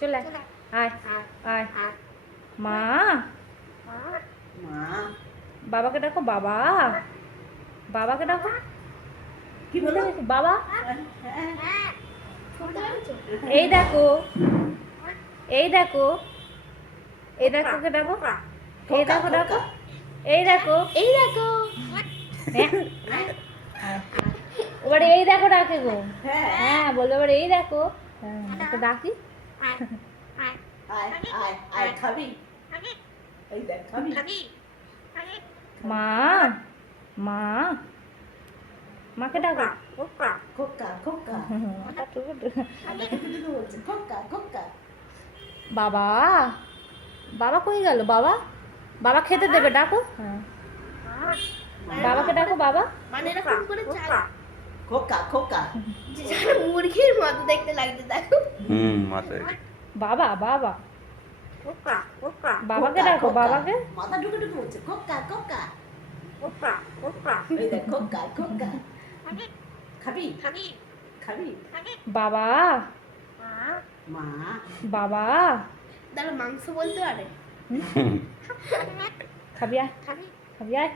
চলে আয় আয় মা মা বাবাকে ডাকো বাবা বাবাকে ডাকো কি বলো বাবা এই দেখো এই দেখো এই দেখো কে ডাকো এই দেখো ডাকো এই দেখো এই দেখো এবার এই দেখো ডাকে গো হ্যাঁ হ্যাঁ বললো এবার এই দেখো হ্যাঁ তো ডাকি আয় আয় আয় খাবি এই দেখ খাবি মা মা মাকে ডাকো খোকা খোকা মাথা টুকু আমাকে কিন্তু বলছে খোকা খোকা বাবা বাবা কই গেল বাবা বাবা খেতে দেবে ডাকো হ্যাঁ বাবাকে ডাকো বাবা মানে এরকম করে চালা খোকা খোকা যেন মুরগির মতো দেখতে লাগছে দেখো মাথায় বাবা বাবা বাবাকে ডাকো বাবাকে মাথা ঢুকে ঢুকে বলছে খোকা খোকা এই দেখ খোকা খোকা খাবি খাবি বাবা মা বাবা দাঁড়া মাংস বলতে পারে খাবি আয় খাবি আয়